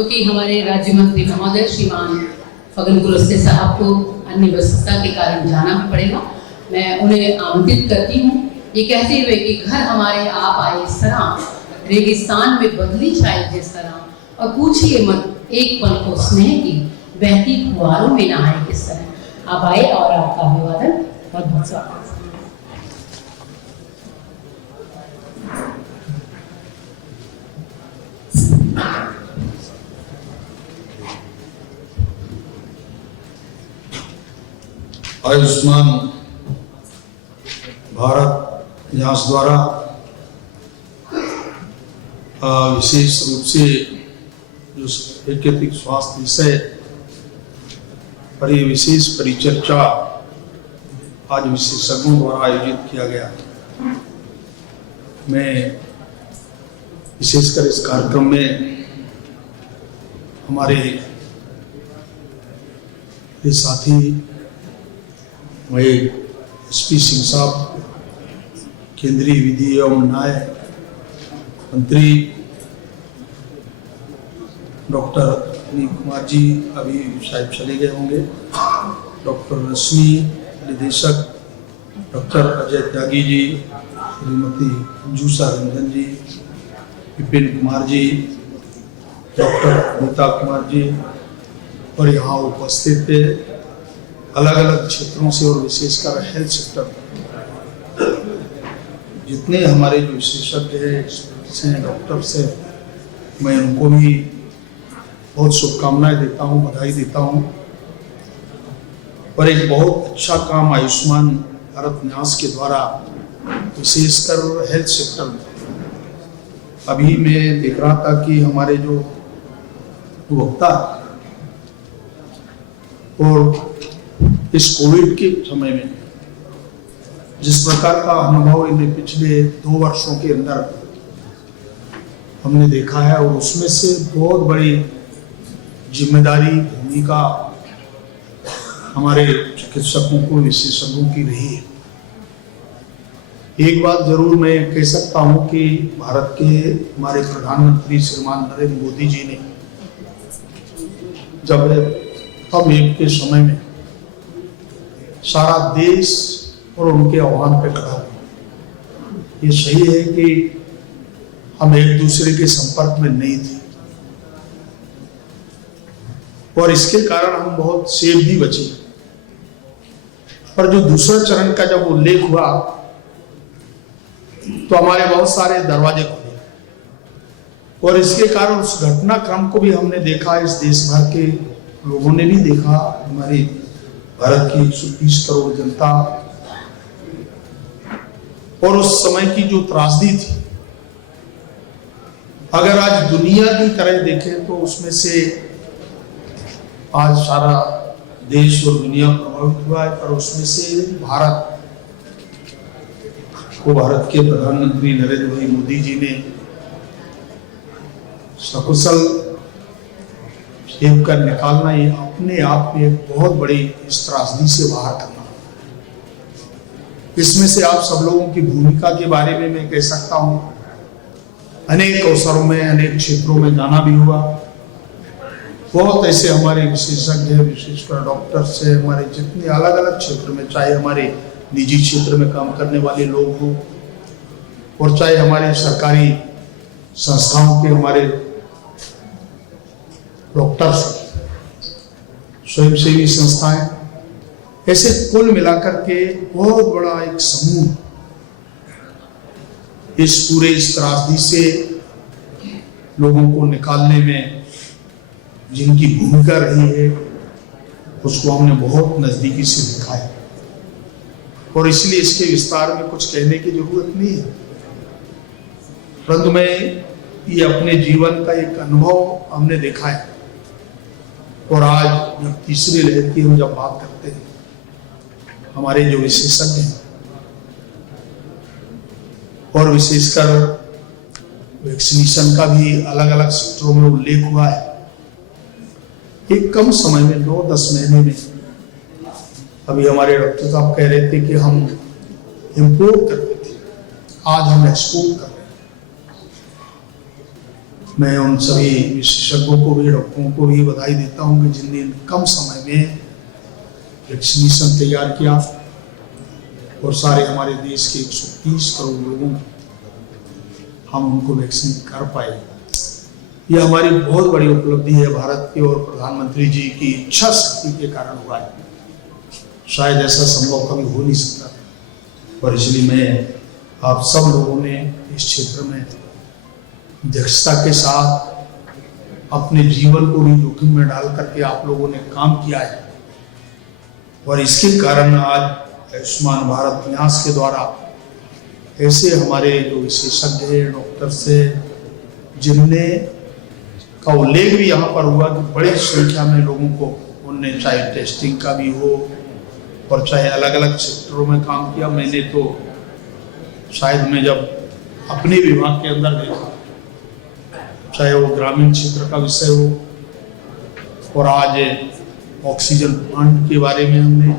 क्योंकि हमारे राज्य मंत्री महोदय श्रीमान फगन कुलस्ते साहब को अन्य व्यस्तता के कारण जाना पड़ेगा, मैं उन्हें आमंत्रित करती हूँ ये कहते हुए कि घर हमारे आप आए इस तरह, रेगिस्तान में बदली छाई जिस तरह, और पूछिए मत एक पल को स्नेह की बहती फुहारों में ना आए किस तरह। आप आए और आपका अभिवादन, बहुत बहुत स्वागत। आयुष्मान भारत न्यास द्वारा विशेष रूप से जो एकीकृत स्वास्थ्य विषय पर ये विशेष परिचर्चा आज विशेषज्ञों द्वारा आयोजित किया गया। मैं विशेषकर इस कार्यक्रम में हमारे ये साथी वही एसपी सिंह साहब, केंद्रीय विधि एवं न्याय मंत्री डॉक्टर अनिल कुमार जी अभी शायद चले गए होंगे, डॉक्टर रश्मि निदेशक, डॉक्टर अजय त्यागी जी, श्रीमती अंजुषा रंजन जी, विपिन कुमार जी, डॉक्टर अमिता कुमार जी, और यहाँ उपस्थित अलग अलग क्षेत्रों से और विशेषकर हेल्थ सेक्टर जितने हमारे जो विशेषज्ञ हैं, डॉक्टर से मैं उनको भी बहुत शुभकामनाएं देता हूं, बधाई देता हूं। और एक बहुत अच्छा काम आयुष्मान भारत न्यास के द्वारा विशेषकर हेल्थ सेक्टर में अभी मैं देख रहा था कि हमारे जो उपभोक्ता और इस कोविड के समय में जिस प्रकार का अनुभव इन्हें पिछले 2 वर्षों के अंदर हमने देखा है, और उसमें से बहुत बड़ी जिम्मेदारी भूमिका हमारे चिकित्सकों को, विशेषज्ञों की रही है। एक बात जरूर मैं कह सकता हूं कि भारत के हमारे प्रधानमंत्री श्रीमान नरेंद्र मोदी जी ने जब हम एक के समय में सारा देश और उनके आह्वान पे खड़ा हुआ, ये सही है कि हम एक दूसरे के संपर्क में नहीं थे और इसके कारण हम बहुत सेफ भी बचे। पर जो दूसरा चरण का जब उल्लेख हुआ तो हमारे बहुत सारे दरवाजे खुले और इसके कारण उस घटनाक्रम को भी हमने देखा, इस देश भर के लोगों ने भी देखा, हमारी भारत की 130 करोड़ जनता, और उस समय की जो त्रासदी थी, अगर आज दुनिया की तरह देखें तो उसमें से आज सारा देश और दुनिया प्रभावित हुआ है, पर उसमें से भारत को भारत के प्रधानमंत्री नरेंद्र भाई मोदी जी ने सकुशल सेव कर निकालना, ये अपने आप में एक बहुत बड़ी इस त्रासदी से बाहर करना। इसमें से आप सब लोगों की भूमिका के बारे में मैं कह सकता हूं, अनेक अवसरों में, अनेक क्षेत्रों में जाना भी हुआ। बहुत ऐसे हमारे विशेषज्ञ, विशेषकर डॉक्टर से, हमारे जितने अलग अलग क्षेत्र में, चाहे हमारे निजी क्षेत्र में काम करने वाले लोग हों और चाहे हमारे सरकारी संस्थाओं के हमारे डॉक्टर्स, स्वयंसेवी संस्थाएं, ऐसे कुल मिलाकर के बहुत बड़ा एक समूह इस पूरे इस त्रासदी से लोगों को निकालने में जिनकी भूमिका रही है, उसको हमने बहुत नजदीकी से देखा है और इसलिए इसके विस्तार में कुछ कहने की जरूरत नहीं है। परंतु मैं ये अपने जीवन का एक अनुभव हमने देखा है और आज जब तीसरी लहर की हम जब बात करते हैं, हमारे जो विशेषज्ञ हैं और विशेषकर वैक्सीनेशन का भी अलग अलग क्षेत्रों में उल्लेख हुआ है, एक कम समय में 9-10 महीने में, अभी हमारे डॉक्टर साहब कह रहे थे कि हम इंपोर्ट करते थे, आज हम एक्सपोर्ट कर रहे हैं। मैं उन सभी विशेषज्ञों को भी, डॉक्टरों को भी बधाई देता हूँ कि जिनने कम समय में वैक्सीनेशन तैयार किया और सारे हमारे देश के 130 करोड़ लोगों हम उनको वैक्सीन कर पाए। यह हमारी बहुत बड़ी उपलब्धि है भारत की और प्रधानमंत्री जी की इच्छा शक्ति के कारण हुआ है। शायद ऐसा संभव कभी हो नहीं सकता और इसलिए मैं आप सब लोगों ने इस क्षेत्र में दक्षता के साथ अपने जीवन को भी जोखिम में डाल करके आप लोगों ने काम किया है और इसके कारण आज आयुष्मान भारत न्यास के द्वारा ऐसे हमारे जो विशेषज्ञ हैं, डॉक्टर्स हैं, जिनने का उल्लेख भी यहाँ पर हुआ कि बड़ी संख्या में लोगों को उनने चाहे टेस्टिंग का भी हो और चाहे अलग अलग सेक्टरों में काम किया। मैंने तो शायद मैं जब अपने विभाग के अंदर देखा, चाहे वो ग्रामीण क्षेत्र का विषय हो और आज ऑक्सीजन प्लांट के बारे में हमने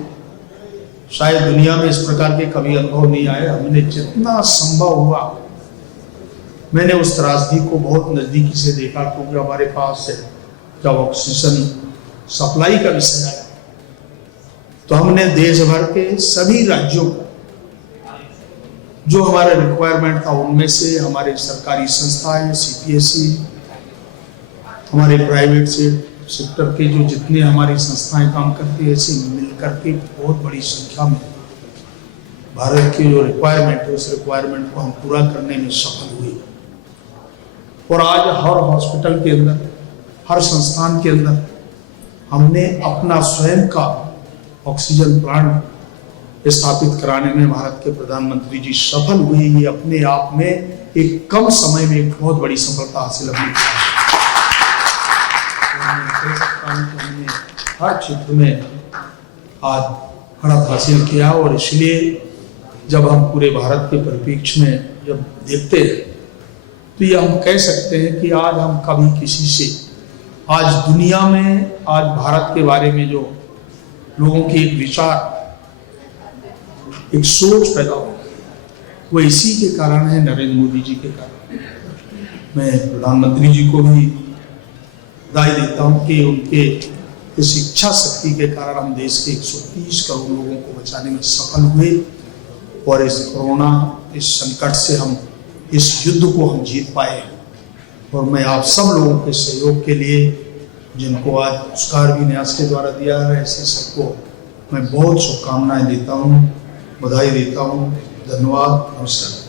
शायद दुनिया में इस प्रकार के कभी अनुभव नहीं आए। हमने जितना संभव हुआ मैंने उस त्रासदी को बहुत नज़दीकी से देखा, क्योंकि हमारे पास जब ऑक्सीजन सप्लाई का विषय आया तो हमने देश भर के सभी राज्यों को जो हमारा रिक्वायरमेंट था उनमें से हमारे सरकारी संस्थाएं, सीपीएसई, हमारे प्राइवेट सेक्टर के जो जितने हमारी संस्थाएं काम करती है, ऐसे मिलकर के बहुत बड़ी संख्या में भारत की जो रिक्वायरमेंट है उस रिक्वायरमेंट को हम पूरा करने में सफल हुए और आज हर हॉस्पिटल के अंदर, हर संस्थान के अंदर हमने अपना स्वयं का ऑक्सीजन प्लांट स्थापित कराने में भारत के प्रधानमंत्री जी सफल हुए। ये अपने आप में एक कम समय में एक बहुत बड़ी सफलता हासिल हमने हमने हर क्षेत्र में आज बढ़त हासिल किया और इसलिए जब हम पूरे भारत के परिप्रेक्ष्य में जब देखते हैं तो ये हम कह सकते हैं कि आज हम कभी किसी से, आज दुनिया में आज भारत के बारे में जो लोगों की एक विचार, एक सोच पैदा हो, वो इसी के कारण है, नरेंद्र मोदी जी के कारण। मैं प्रधानमंत्री जी को भी बधाई देता हूँ कि उनके इस इच्छा शक्ति के कारण हम देश के 130 करोड़ लोगों को बचाने में सफल हुए और इस कोरोना, इस संकट से हम इस युद्ध को हम जीत पाए। और मैं आप सब लोगों के सहयोग के लिए, जिनको आज पुरस्कार भी न्यास के द्वारा दिया है, ऐसे सबको मैं बहुत शुभकामनाएं देता हूँ, बधाई देता हूँ। धन्यवाद, नमस्कार।